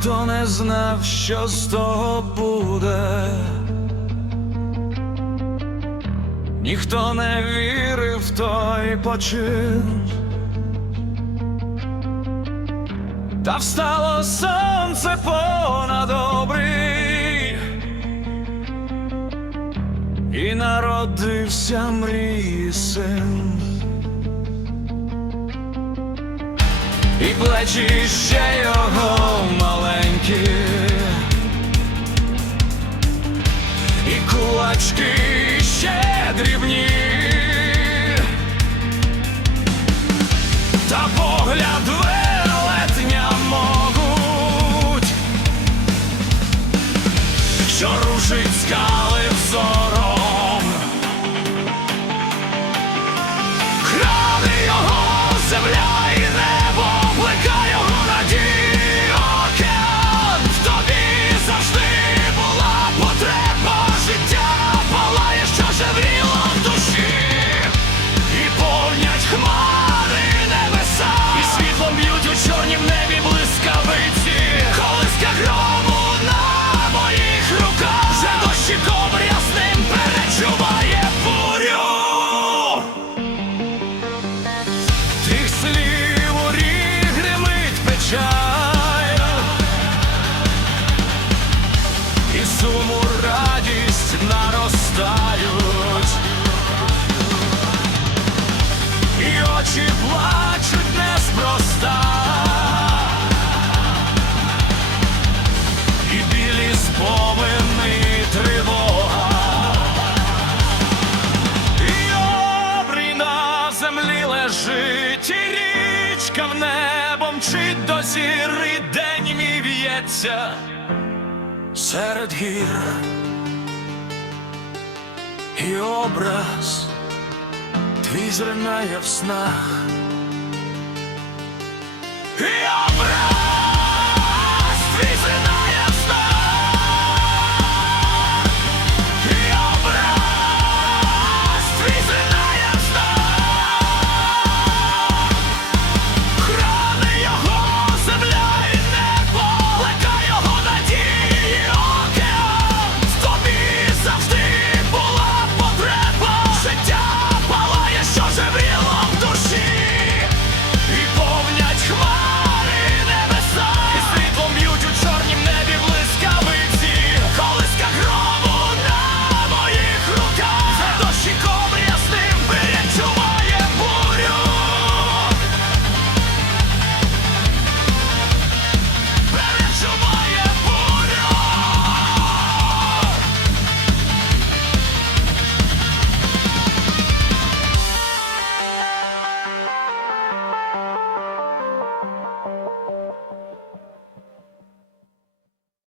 ніхто не знав, що з того буде. Ніхто не вірив в той почин. Та встало сонце понад обрій, і народився мрії син. І плечі ще його маленькі, і кулачки ще дрібні, та погляд велетня могуть, що рушить скали взором. Річка небом чи до зір, день мій в'ється серед гір, і образ твій зринає в снах,